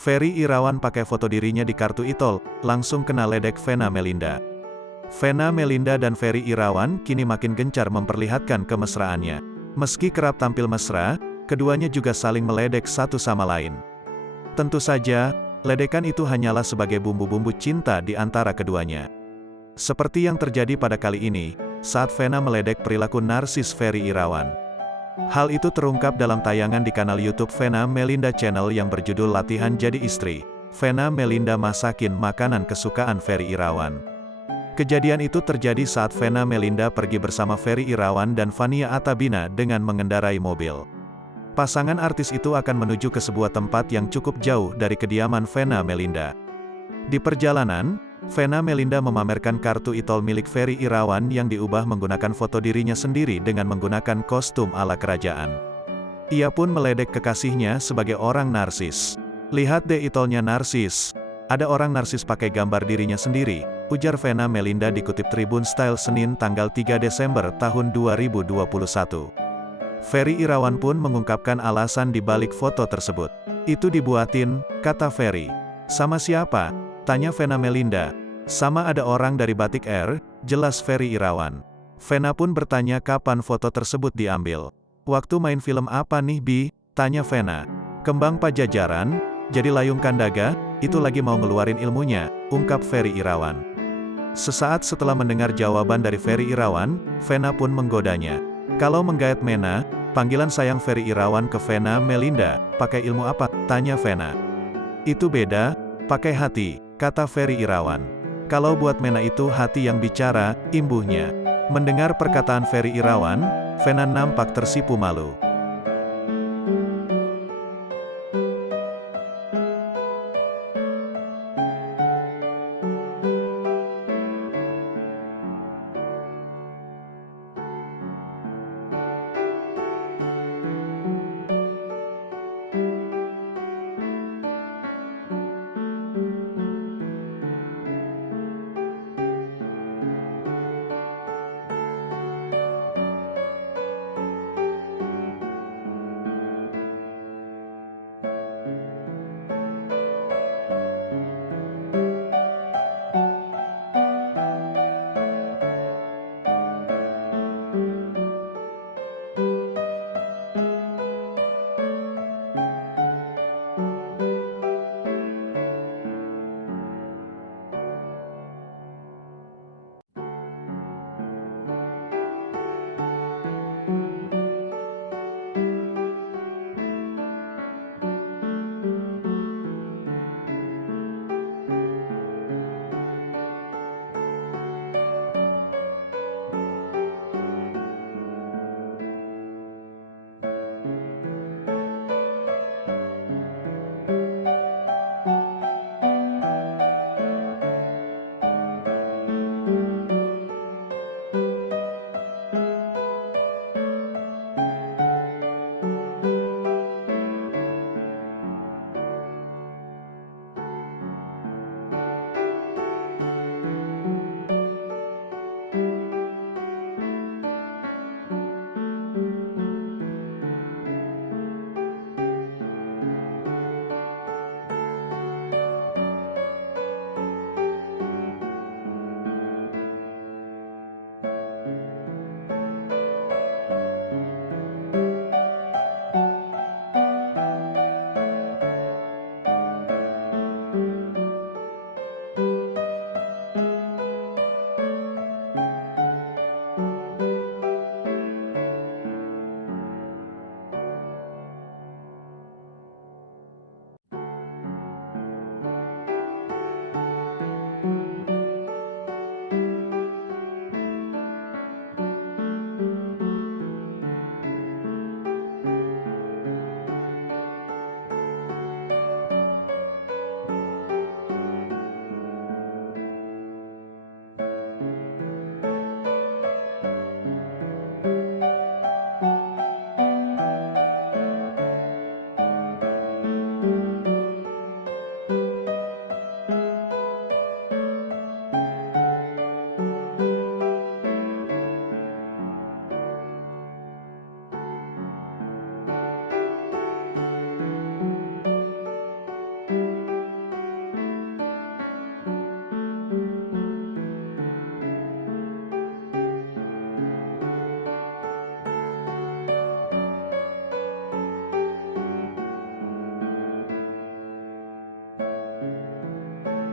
Ferry Irawan pakai foto dirinya di kartu e-tol, langsung kena ledek Vena Melinda. Vena Melinda dan Ferry Irawan kini makin gencar memperlihatkan kemesraannya. Meski kerap tampil mesra, keduanya juga saling meledek satu sama lain. Tentu saja, ledekan itu hanyalah sebagai bumbu-bumbu cinta di antara keduanya. Seperti yang terjadi pada kali ini, saat Vena meledek perilaku narsis Ferry Irawan. Hal itu terungkap dalam tayangan di kanal YouTube Vena Melinda Channel yang berjudul Latihan Jadi Istri. Vena Melinda masakin makanan kesukaan Ferry Irawan. Kejadian itu terjadi saat Vena Melinda pergi bersama Ferry Irawan dan Vania Atabina dengan mengendarai mobil. Pasangan artis itu akan menuju ke sebuah tempat yang cukup jauh dari kediaman Vena Melinda. Di perjalanan, Vena Melinda memamerkan kartu e-tol milik Ferry Irawan yang diubah menggunakan foto dirinya sendiri dengan menggunakan kostum ala kerajaan. Ia pun meledek kekasihnya sebagai orang narsis. "Lihat deh e-tolnya narsis. Ada orang narsis pakai gambar dirinya sendiri," ujar Vena Melinda dikutip Tribun Style Senin tanggal 3 Desember tahun 2021. Ferry Irawan pun mengungkapkan alasan di balik foto tersebut. "Itu dibuatin," kata Ferry. "Sama siapa?" tanya Vena Melinda. "Sama ada orang dari Batik Air," jelas Ferry Irawan. Vena pun bertanya kapan foto tersebut diambil. "Waktu main film apa nih Bi?" tanya Vena. "Kembang Pajajaran, jadi Layung Kandaga, itu lagi mau ngeluarin ilmunya," ungkap Ferry Irawan. Sesaat setelah mendengar jawaban dari Ferry Irawan, Vena pun menggodanya. "Kalau menggait Mena, panggilan sayang Ferry Irawan ke Vena Melinda, pakai ilmu apa?" tanya Vena. "Itu beda, pakai hati," kata Ferry Irawan. "Kalau buat Mena itu hati yang bicara," imbuhnya. Mendengar perkataan Ferry Irawan, Vena nampak tersipu malu.